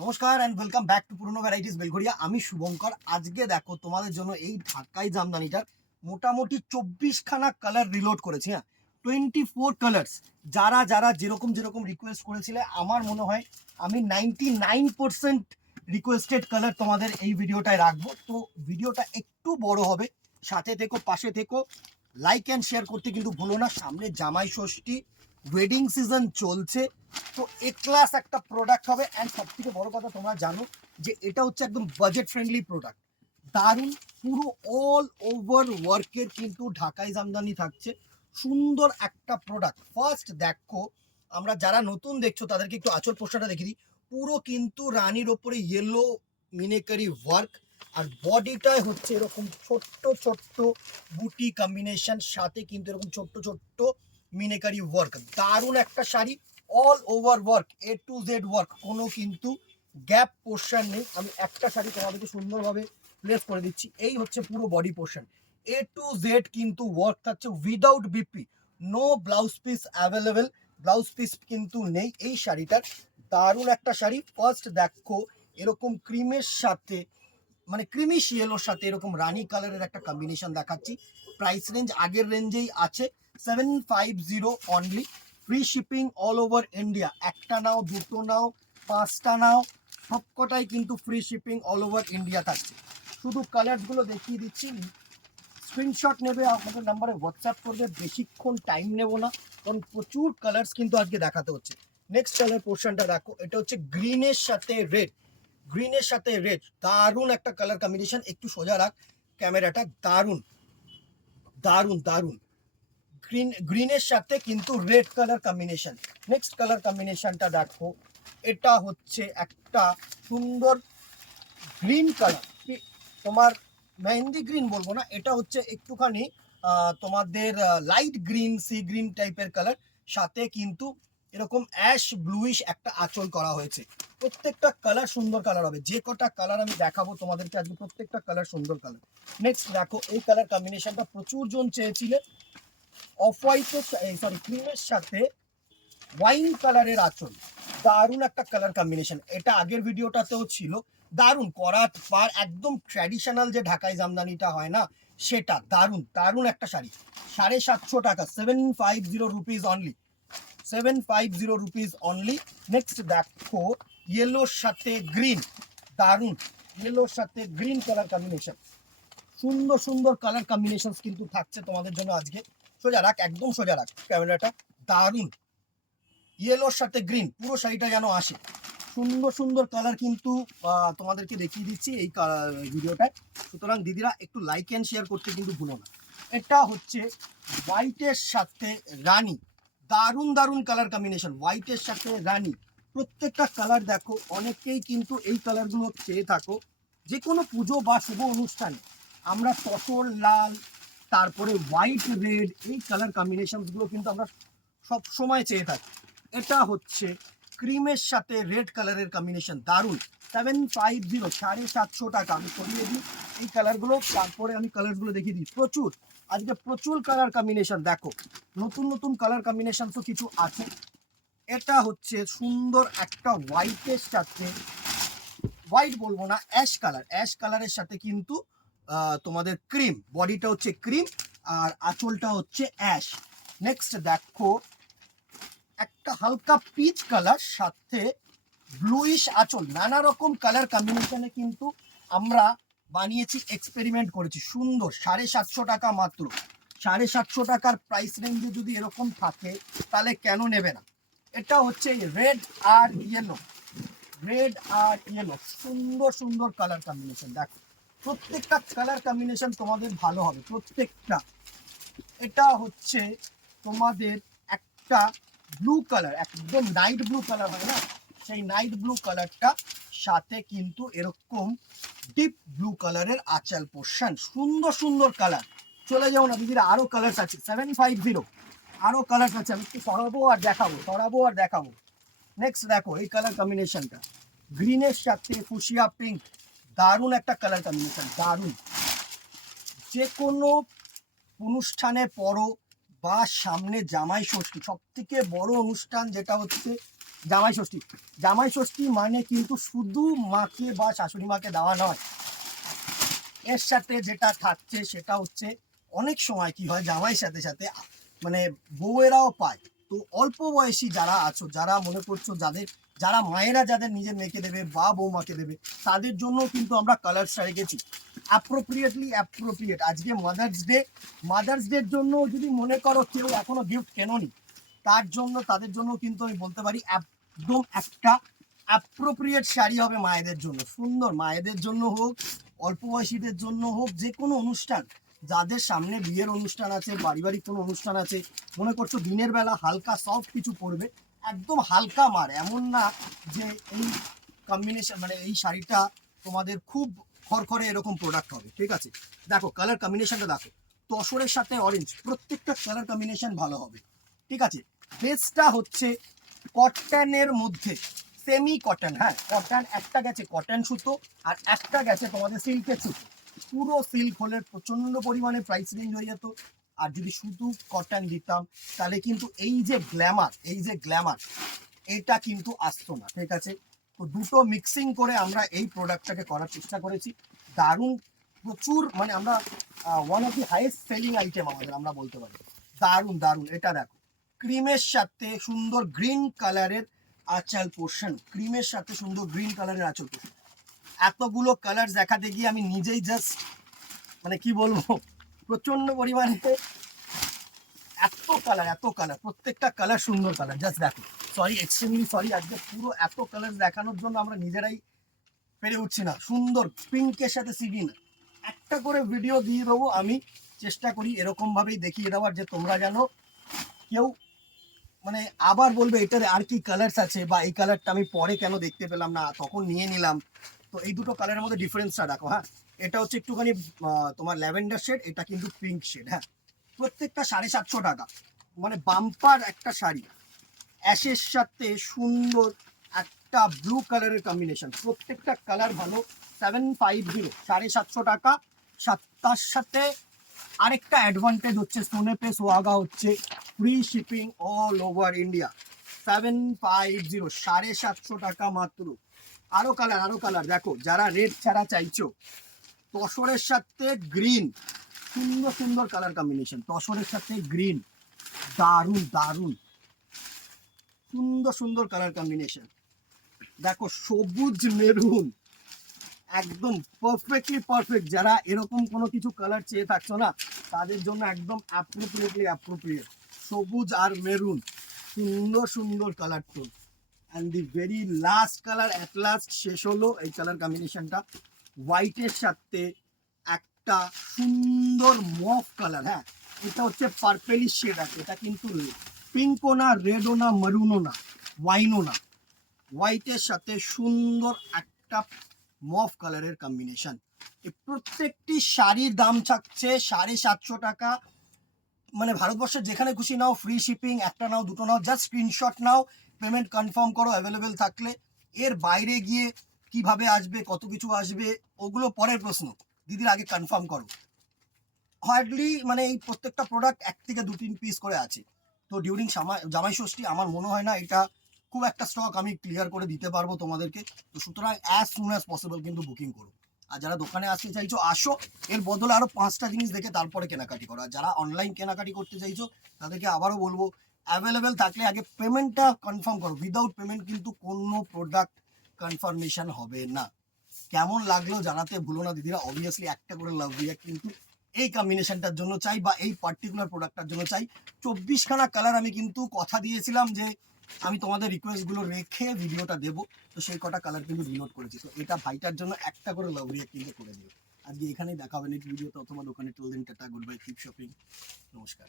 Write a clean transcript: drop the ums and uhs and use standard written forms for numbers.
নমস্কার and welcome back to পুরনো varieties Belgharia. আমি শুভঙ্কর। আজকে দেখো তোমাদের জন্য এই ঢাকাই জামদানিটার মোটামুটি 24খানা কালার রিলোড করেছি। হ্যাঁ, 24 কালার্স। যারা যারা যেরকম যেরকম রিকোয়েস্ট করেছিলে, আমার মনে হয় আমি 99% রিকোয়েস্টেড কালার তোমাদের এই ভিডিওটায় রাখবো। তো ভিডিওটা একটু বড় হবে, সাথে থেকো, পাশে থেকো, লাইক অ্যান্ড শেয়ার করতে কিন্তু ভুলো না। সামনে জামাই ষষ্ঠী, ওয়েডিং সিজন চলছে, তো এ ক্লাস একটা প্রোডাক্ট হবে। অ্যান্ড সব থেকে বড় কথা, তোমরা জানো যে এটা হচ্ছে একদম বাজেট ফ্রেন্ডলি প্রোডাক্ট। দারুণ, পুরো অল ওভার ওয়ার্কের কিন্তু ঢাকাই জামদানি থাকছে। সুন্দর একটা প্রোডাক্ট। ফার্স্ট দেখো, আমরা যারা নতুন দেখছো তাদেরকে একটু আঁচল পোস্টারটা দেখে দিই। পুরো কিন্তু রানীর ওপরে ইয়েলো মিনেকারি ওয়ার্ক, আর বডিটায় হচ্ছে এরকম ছোট্ট ছোট্ট বুটি কম্বিনেশন, সাথে কিন্তু এরকম ছোট্ট ছোট্ট মিনেকারি ওয়ার্ক। দারুণ একটা sari, all over work, A to Z work, কোনো কিন্তু গ্যাপ পোর্শন নেই। আমি একটা শাড়ি তোমাদেরকে সুন্দরভাবে প্লেস করে দিচ্ছি। এই হচ্ছে পুরো body portion, A to Z কিন্তু ওয়ার্ক থাকছে without BP. No blouse piece available, blouse piece কিন্তু নেই এই শাড়িটার। দারুণ একটা শাড়ি। ফার্স্ট দেখো, এরকম ক্রিমের সাথে, মানে ক্রিমিশ ইয়েলোর সাথে এরকম রানী কালারের একটা কম্বিনেশন দেখাচ্ছি। প্রাইস রেঞ্জ আগের রেঞ্জেই আছে, 750 only. Free shipping all over India. একটা নাও, দুটো নাও, পাঁচটা নাও, সবকটাই কিন্তু free shipping all over India থাকছে। শুধু কালারসগুলো দেখিয়ে দিচ্ছি, স্ক্রিনশট নেবে, আমাদের নাম্বারে হোয়াটসঅ্যাপ করবে। বেশিক্ষণ টাইম নেব না, কারণ প্রচুর কালার্স কিন্তু আজকে দেখাতে হচ্ছে। নেক্সট কালার পোর্শনটা দেখো, এটা হচ্ছে গ্রিনের সাথে রেড। গ্রিনের সাথে রেড, দারুণ একটা কালার কম্বিনেশন। একটু সোজা রাখ ক্যামেরাটা। দারুণ দারুণ দারুণ, গ্রিনের সাথে কিন্তু red colour combination. Next colour কম্বিনেশনটা দেখো, এটা হচ্ছে একটা সুন্দর গ্রিন কালার। তোমার মেহেন্দি গ্রিন বলবো না, এটা হচ্ছে একটুখানি তোমাদের লাইট গ্রিন, সি গ্রিন টাইপের কালার, সাথে কিন্তু এরকম অ্যাশ ব্লুইশ একটা আঁচল করা হয়েছে। প্রত্যেকটা কালার সুন্দর কালার হবে। যে কটা কালার আমি দেখাবো তোমাদেরকে আজকে, প্রত্যেকটা কালার সুন্দর কালার। নেক্সট দেখো, এই কালার কম্বিনেশনটা প্রচুর জন চেয়েছিলে। অফ হোয়াইটের, সরি, ক্রিমের সাথে ওয়াইন কালারের আঁচল। দারুণ একটা কালার কম্বিনেশন। এটা আগের ভিডিওটাতেও ছিল। দারুণ করাত পার, একদম ট্র্যাডিশনাল যে ঢাকাই জামদানিটা হয় না, সেটা। দারুণ দারুণ একটা শাড়ি। 750 টাকা, 750 rupees only, 750 rupees only. Next দেখো, ইয়েলোর সাথে গ্রিন। দারুণ, ইয়েলোর সাথে গ্রিন কালার কম্বিনেশন। সুন্দর সুন্দর কালার কম্বিনেশন কিন্তু থাকছে তোমাদের জন্য আজকে। সোজা রাখ, একদম সোজা রাখ ক্যামেরাটা। দারুণ, ইয়েলোর সাথে গ্রিন, পুরো শাড়িটা যেন আসে। সুন্দর সুন্দর কালার কিন্তু তোমাদেরকে দেখিয়ে দিচ্ছি এই ভিডিওটায়। সুতরাং দিদিরা একটু লাইক অ্যান্ড শেয়ার করতে কিন্তু ভুলো না। এটা হচ্ছে হোয়াইটের সাথে রানী। দারুণ দারুণ কালার কম্বিনেশন, হোয়াইটের সাথে রানী। প্রত্যেকটা কালার দেখো, অনেকেই কিন্তু এই কালারগুলো চেয়ে থাকো। যে কোনো পুজো বা শুভ অনুষ্ঠানে আমরা তসর লাল, তারপরে হোয়াইট রেড, এই কালার কম্বিনেশনগুলো কিন্তু আমরা সব সময় চেয়ে থাকি। এটা হচ্ছে ক্রিমের সাথে রেড কালারের কম্বিনেশন। দারুণ, 750, 750 টাকা। আমি সরিয়ে দিই এই কালারগুলো, তারপরে আমি কালারগুলো দেখিয়ে দিই। প্রচুর, আজকে প্রচুর কালার কম্বিনেশন দেখো। নতুন নতুন কালার কম্বিনেশন তো কিছু আছে। এটা হচ্ছে সুন্দর একটা হোয়াইটের সাথে, হোয়াইট বলবো না, অ্যাশ কালার, অ্যাশ কালারের সাথে কিন্তু তোমাদের ক্রিম। বডিটা হচ্ছে ক্রিম আর আঁচলটা হচ্ছে অ্যাশ। নেক্সট দেখো, একটা হালকা পিচ কালার সাথে ব্লুইশ আঁচল। নানা রকম কালার কম্বিনেশনে কিন্তু আমরা বানিয়েছি, এক্সপেরিমেন্ট করেছি। সুন্দর, 750 টাকা মাত্র। 750 টাকার প্রাইস রেঞ্জে যদি এরকম থাকে, তাহলে কেন নেবে না। এটা হচ্ছে রেড আর ইয়েলো, রেড আর ইয়েলো, সুন্দর সুন্দর কালার কম্বিনেশন দেখো। প্রত্যেকটা কালার কম্বিনেশন তোমাদের ভালো হবে, প্রত্যেকটা। এটা হচ্ছে তোমাদের একটা ব্লু কালার, একদম নাইট ব্লু কালার হয় না, সেই নাইট ব্লু কালারটা, সাথে কিন্তু এরকম ডিপ ব্লু কালারের আঁচল পোর্শন। সুন্দর সুন্দর কালার। চলে যাও না দিদিরা, আরো কালার আছে, 750 আরো কালার আছে। আমি একটু সরাবো আর দেখাবো, সরাবো আর দেখাবো। নেক্সট দেখো, এই কালার কম্বিনেশনটা গ্রিনের সাথে ফুশিয়া পিঙ্ক। দারুণ একটা কালার কম্বিনেশন, দারুণ। যে কোনো অনুষ্ঠানে পড়ো বা সামনে জামাই ষষ্ঠী, সব থেকে বড় অনুষ্ঠান যেটা হচ্ছে জামাই ষষ্ঠী মানে কিন্তু শুধু মাকে বা শাশুড়ি মাকে দেওয়া নয়, এর সাথে যেটা থাকছে সেটা হচ্ছে অনেক সময় কি হয় জামাইয়ের সাথে সাথে মানে বউয়েরাও পায়। তো অল্প বয়সী যারা আছো, যারা মনে করছো যারা মায়েরা যাদের নিজের মেয়েকে দেবে বা বৌমাকে দেবে, তাদের জন্য কিন্তু আমরা কালারসটা রেখেছি অ্যাপ্রোপ্রিয়েট। আজকে মাদার্স ডের জন্য যদি মনে করো কেউ এখনো গিফট কেননি, তাদের জন্য কিন্তু আমি বলতে পারি একদম একটা অ্যাপ্রোপ্রিয়েট শাড়ি হবে মায়েদের জন্য। সুন্দর, মায়েদের জন্য হোক, অল্প বয়সীদের জন্য হোক, যে কোনো অনুষ্ঠান, যাদের সামনে বিয়ের অনুষ্ঠান আছে, পারিবারিক কোনো অনুষ্ঠান আছে, মনে করছো দিনের বেলা হালকা সফট কিছু পরবে, একদম হালকা মার, এমন না যে এই কম্বিনেশন মানে এই শাড়িটা তোমাদের খুব খড়খড়ে এরকম প্রোডাক্ট হবে। ঠিক আছে, দেখো কালার কম্বিনেশনটা দেখো, তসরের সাথে অরেঞ্জ, প্রত্যেকটা কালার কম্বিনেশন ভালো হবে। ঠিক আছে, বেসটা হচ্ছে কটনের মধ্যে, সেমি কটন, হ্যাঁ কটন, একটা গেছে কটন সুতো আর একটা গেছে তোমাদের সিল্কের সুতো। পুরো সিল্ক হলে প্রচন্ড পরিমাণে প্রাইস রেঞ্জ হয়ে যেত, আর যদি শুধু কটন দিতাম তাহলে কিন্তু এই যে গ্ল্যামার এটা কিন্তু আসতো না। ঠিক আছে, তো দুটো মিক্সিং করে আমরা এই প্রোডাক্টটাকে করার চেষ্টা করেছি। দারুণ, প্রচুর, মানে আমরা one of the highest selling item আমাদের, আমরা বলতে পারি। দারুণ, এটা দেখো ক্রিমের সাথে সুন্দর গ্রিন কালারের আঁচল পোর্শন, ক্রিমের সাথে সুন্দর গ্রিন কালারের আঁচল পোর্শন। এতগুলো কালার দেখাতে গিয়ে আমি নিজেই জাস্ট মানে কি বলবো, প্রচন্ড পরিমাণে এত কালার, প্রত্যেকটা কালার সুন্দর কালার। জাস্ট দেখো, এক্সট্রিমলি সরি, আজকে পুরো এত কালার দেখানোর জন্য আমরা নিজেরাই পেরে উঠছি না। সুন্দর পিঙ্কের সাথে সিগিন, একটা করে ভিডিও দিয়ে দেবো, আমি চেষ্টা করি এরকম ভাবেই দেখিয়ে দেওয়ার, যে তোমরা যেন কেউ মানে আবার বলবে এটার আর কি কালার্স আছে, বা এই কালারটা আমি পরে কেন দেখতে পেলাম না, তখন নিয়ে নিলাম। তো এই দুটো কালারের মধ্যে ডিফারেন্সটা দেখো। হ্যাঁ, এটা হচ্ছে একটুখানি তোমার ল্যাভেন্ডার শেড, এটা কিন্তু পিঙ্ক শেড। হ্যাঁ, প্রত্যেকটা 750 টাকা, মানে বাম্পার একটা শাড়ি। অ্যাশের সাথে সুন্দর একটা ব্লু কালারের কম্বিনেশন, প্রত্যেকটা কালার ভালো। 750, 750 টাকা। তার সাথে আরেকটা অ্যাডভান্টেজ হচ্ছে সোনে পে সোহাগা হচ্ছে free shipping all over India. 750, 750 টাকা মাত্র। আরো কালার দেখো, যারা রেড ছাড়া চাইছো, তসরের সাথে গ্রিন, সুন্দর কালার কম্বিনেশন, তসরের সাথে গ্রিন, দারুণ সুন্দর কালার কম্বিনেশন। দেখো সবুজ মেরুন, একদম পারফেক্ট। যারা এরকম কোনো কিছু কালার চেয়ে থাকছো না, তাদের জন্য একদম অ্যাপ্রোপ্রিয়েট সবুজ আর মেরুন, সুন্দর colour tone. And the very last colour, at last শেষ হলো এই কালার কম্বিনেশনটা, হোয়াইটের সাথে একটা সুন্দর মফ কালার। হ্যাঁ, এটা হচ্ছে পার্পেলিশ শেড আছে, এটা কিন্তু পিঙ্কও না, রেডও না, মারুনও না, ওয়াইনও না, হোয়াইটের সাথে সুন্দর একটা মফ কালারের কম্বিনেশন। এই প্রত্যেকটি শাড়ির দাম থাকছে 750 টাকা। মানে ভারতবর্ষের যেখানে খুশি নাও, ফ্রি শিপিং, একটা নাও দুটো নাও, জাস্ট স্ক্রিনশট নাও, পেমেন্ট কনফার্ম করো অ্যাভেলেবেল থাকলে। এর বাইরে গিয়ে কিভাবে আসবে, কত কিছু আসবে, ওগুলো পরের প্রশ্ন, দিদির আগে কনফার্ম করো। হার্ডলি মানে এই প্রত্যেকটা প্রোডাক্ট 1 থেকে 2-3 পিস করে আছে। তো ডিউরিং জামাই ষষ্ঠী আমার মনে হয় না এটা খুব একটা স্টক আমি ক্লিয়ার করে দিতে পারবো তোমাদেরকে। তো সুতরাং অ্যাজ সুন অ্যাজ পসিবল কিন্তু বুকিং করো। আর যারা দোকানে আসতে চাইছো আসো, এর বদলে আরো 5টা জিনিস দেখে তারপরে কেনাকাটি করো। আর যারা অনলাইন কেনাকাটি করতে চাইছো তাদেরকে আবারও বলবো, অ্যাভেলেবেল থাকলে আগে পেমেন্টটা কনফার্ম করো। উইদাউট পেমেন্ট কিন্তু কোনো প্রোডাক্ট কনফার্মেশন হবে না। কেমন লাগলো জানাতে ভুলো না দিদিরা। অবভিয়াসলি একটা করে লাভ রিয়াক্ট কিন্তু এই কম্বিনেশনটার জন্য চাই, বা এই পার্টিকুলার প্রোডাক্টটার জন্য চাই। 24খানা কালার আমি কিন্তু কথা দিয়েছিলাম যে আমি তোমাদের রিকোয়েস্টগুলো রেখে ভিডিওটা দেবো, তো সেই কটা কালার কিন্তু রিলোড করেছি। তো এটা ভাইটার জন্য একটা করে লাভ রিয়াক্ট কিন্তু করে দিও। আজকে এখানেই দেখা হবে নেক্সট ভিডিওতে অথবা দোকানে। Till then ta-ta, good bye, keep shopping, নমস্কার।